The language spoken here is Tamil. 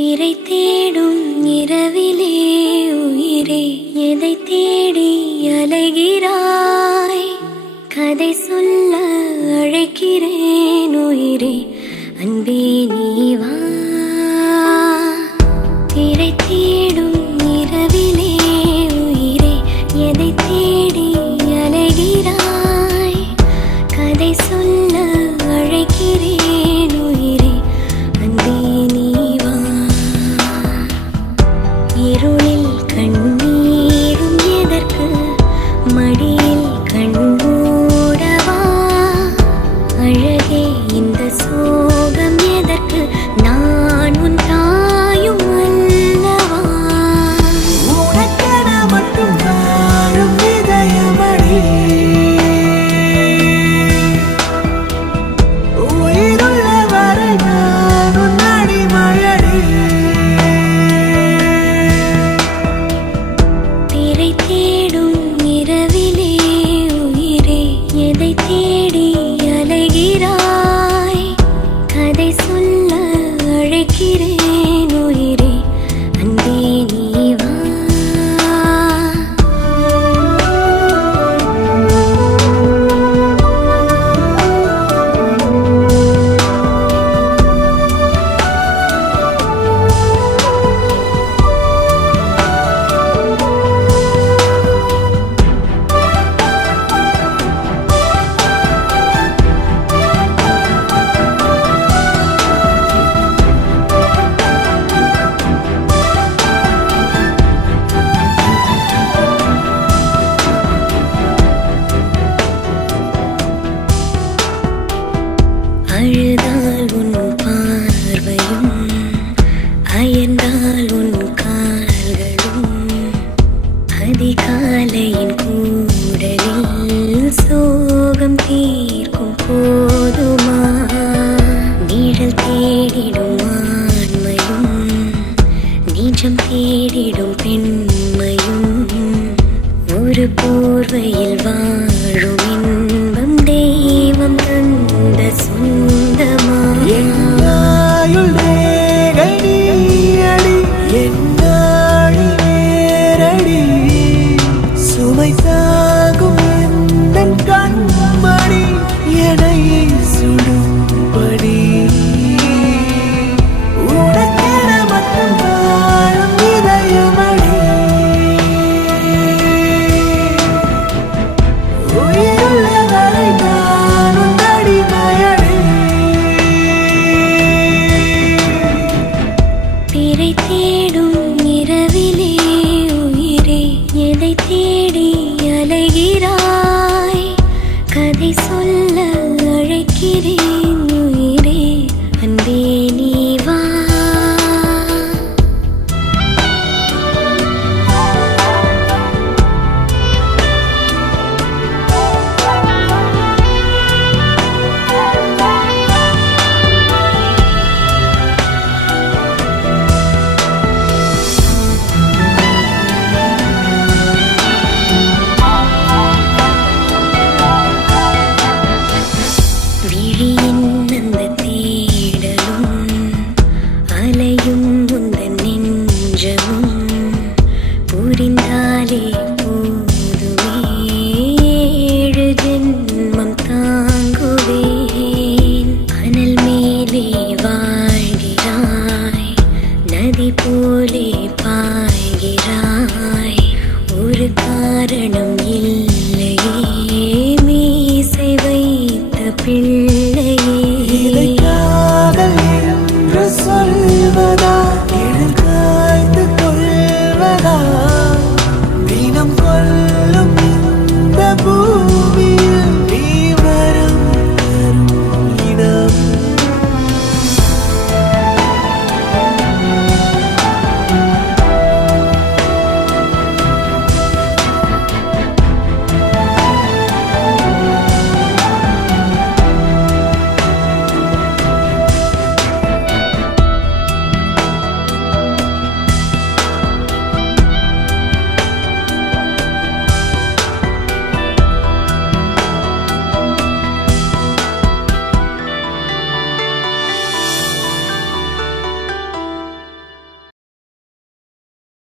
திரை தேடும் இரவிலே உயிரே எதை தேடி அலைகிறாய்? கதை சொல்ல அழைக்கிறேன் உயிரே, அன்பே நீ வா. திரை தேடும் இரவிலே உயிரே எதை தேடி அலைகிறாய்? கதை சொல்ல அழைக்கிறேன் உயிரே, அன்பே நீ வா. இருளில் கண்ணீரும் எதற்கு? மடியில் கண்மூடவா? அழகே இந்த சோகம் எதற்கு? நான் உன் தாயும் அல்லவா? உனக்கென மட்டும் வாழும் இதயமடி, உயிருள்ள வரை நான் உன் அடிமையடி. திரை தேடும் இரவிலே உயிரே எதை தேடி அலைகிறாய்? கதை சொல்ல அழைக்கிறேன் உயிரே, அன்பே நீ வா. அழுத